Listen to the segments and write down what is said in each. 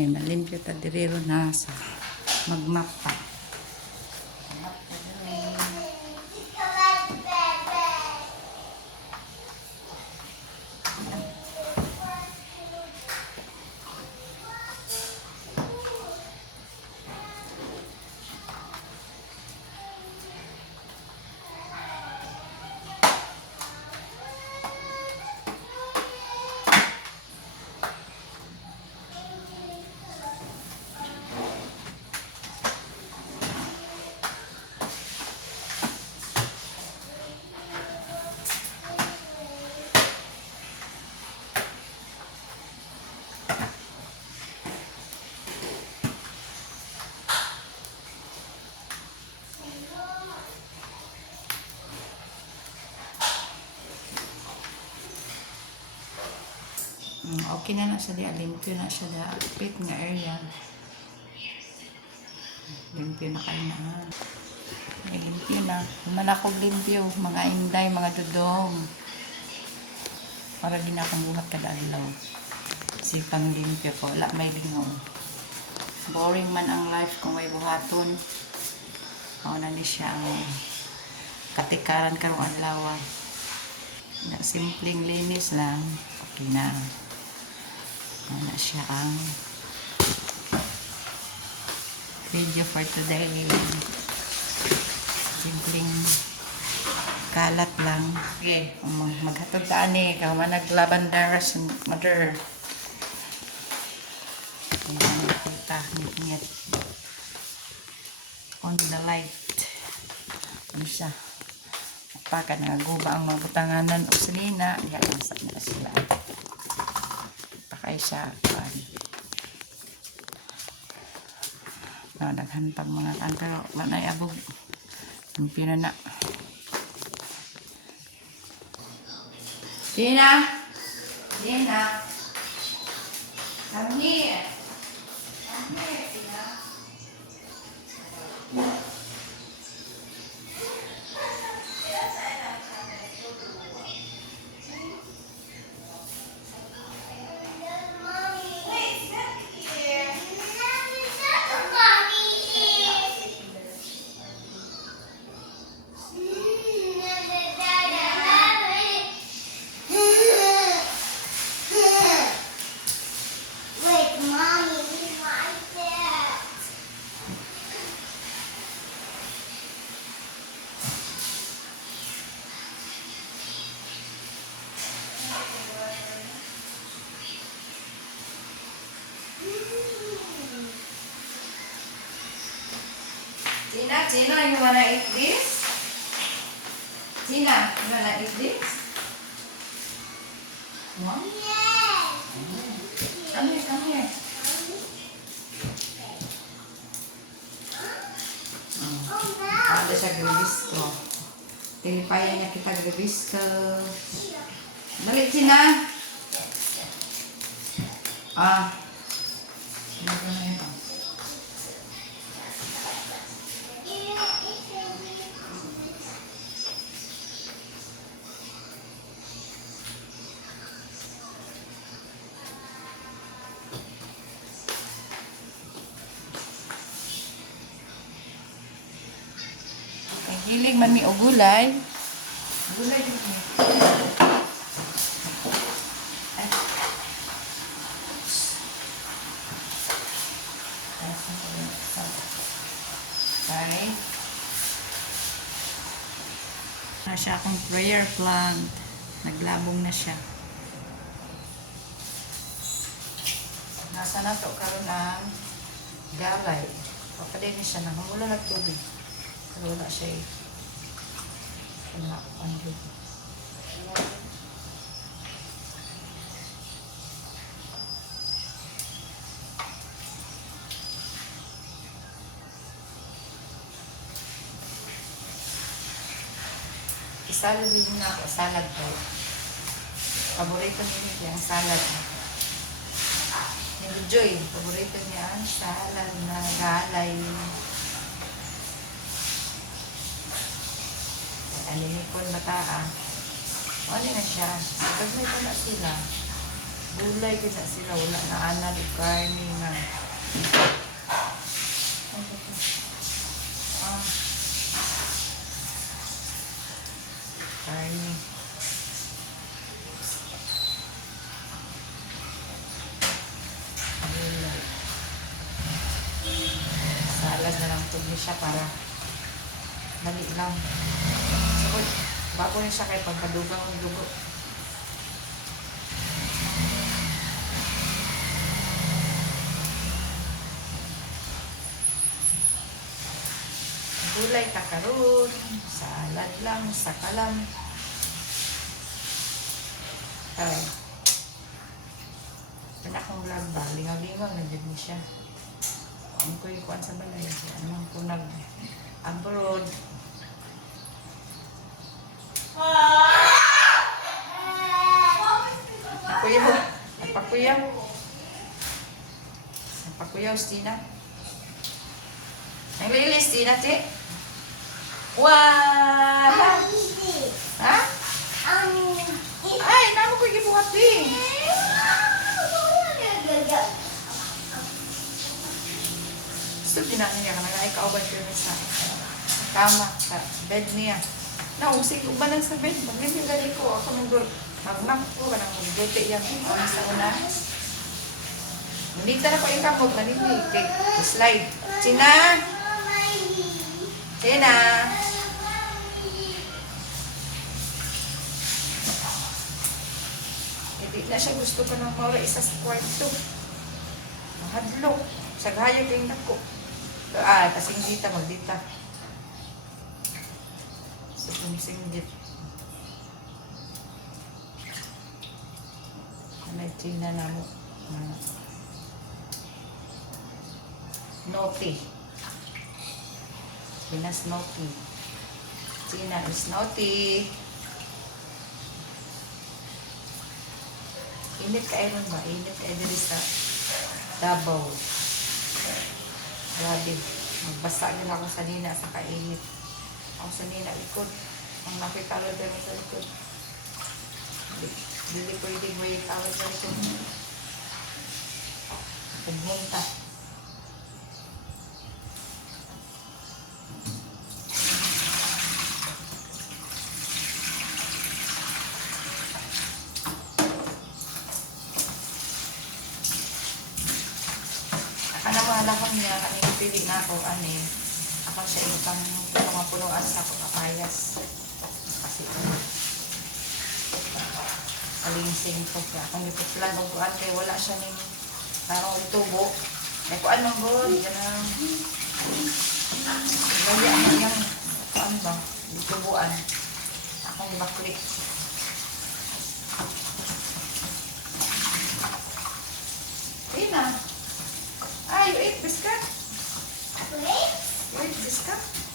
Ay, malimpyo ta diriro na sa magmapa. Mm, okay na na siya di. Limpyo na siya da. Pit nga area. Limpyo na kayo na. ha. Limpyo na. Human akong limpyo. Mga inday, mga dudong. Para di na akong buhat kada adlaw. Sipang limpyo ko. Wala may lingong. Boring man ang life kung may buhaton. Ako na ni siya ang katikaran karong adlaw. Simpleng linis lang. Okay na. Ano siya ang video for today. Simpleng kalat lang. Okay. Mag maghatod taan eh. Kung man naglavender sa mother. Ayan, nakita. Ngit-ngit. On the light. Ano siya? Pagka nagaguba ang mga butanganan o salina, yan, nasa na sila. Pakay siya. Kuan. No, naghantag mga kanto. Manay abog. Yung pinana. Gina! Gina! Come here! Gina, Gina, you wanna eat this? Gina, you wanna eat this? What? Yes. Come here, come here. No. Ada siya gribisto. Tilipayan niya kita gribisto. Balik, Gina. Ah. Ano ba na ito? Ay, hilig man mi og gulay. Gulay din? Okay. Na siya akong prayer plant. Naglabong na siya. Nasa na to karon ang galay. Papaday ni siya. Nahumula ng tubig. Pero wala siya eh. Wala. Ano dito? Isalad din na ako. Salad po. Paborito niya yung salad. Yung Joy, paborito niya ang salad na galay. Alinikon bata ah. O, ano na siya. Pag may na sila. Gulay kasi sila wala na ana di karni nga. Ah. Gulay. Salad na lang tugni siya para dali lang. Sukod, bago niya siya kay pagkadugang ang dugo. Gulay takaroon, salad lang, sakalam. Ay. Wala akong vlog ba? Lingaw-lingaw na dyan siya. Ang ko yung kuwan sa balay. Anong ko nag abroad. Nakuyaw. Napakuyaw. Napakuyaw, Stina. Ang lilis, Stina, te. Wow! Ha? Ay, naman ko gibuhat, eh. Gusto din natin niya kanang ay kauban ko na sa kama, sa bed niya. Nausig, uban lang sa bed. Maglibig gali ko. Ako nung gul. Magnam ko, kanang magbuti yan. Ano sa una. Hindi na pa yung kamot. Nalibig. Kay, slide. Sina! Sina! Hindi na siya gusto ko ng mawala isa sa kwarto. Mahadlok. Sa gaya kay nako. Ah, kasing dita, magdita. Sa singgit. Tina na mo. na Naughty. Pinas naughty. Tina is naughty. Init ka iron ba? Init ka diri sa Davao. Grabe. Magbasa din ako sa nina sa kainit. Ako sa nina likod. Ang nakikalod din sa likod. Di- Dili pwede mo yung kalod sa likod. Pumunta. Ano mo alam niya, kanina pili na ako, ani. Ako siya ibang mga punuan sa ako kapayas. Kasi alinsing ko siya. Kung ipuplan o kuan kay wala siya ning parang tubo. May kuan mong good, ganang Laya mo yung kuan ba? Tubuan. Akong bakli. Tina. Ah, you ate biscuit? You ate biscuit?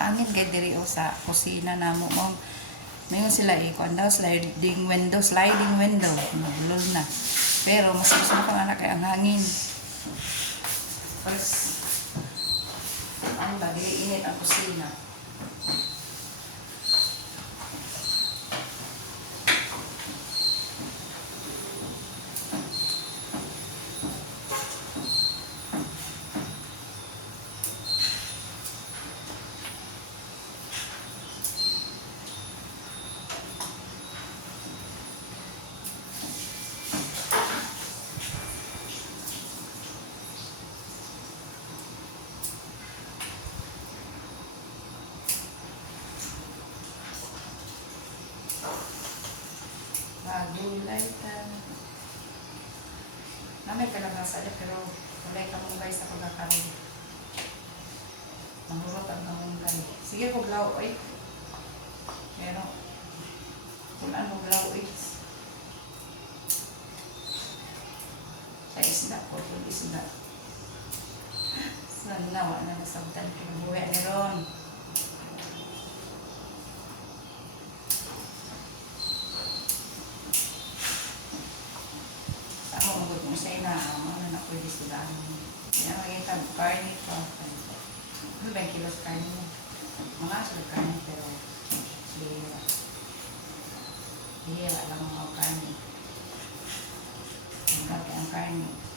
Kaangin kay diri sa kusina na mo. Mayon sila eh, kuan daw, sliding window, sliding window. Naglol na. Pero mas gusto ko na kay ang hangin. Pas, ang ba, dili init ang kusina. Magulay ka. Ada pero walay ka mong guys sa pagkakaroon. Mangurot ang kamungkay. Sige ko glaw oy. Pero kung ano glaw oy. Sa isda ko, kung isda. Sa na nawa na nasabtan ko buhay ni Ron. Sabi, carne ito. Ano ba yung kilos carne mo? Mga carne, pero hihira. Hihira lang mga carne. Ang karne. Ang karne.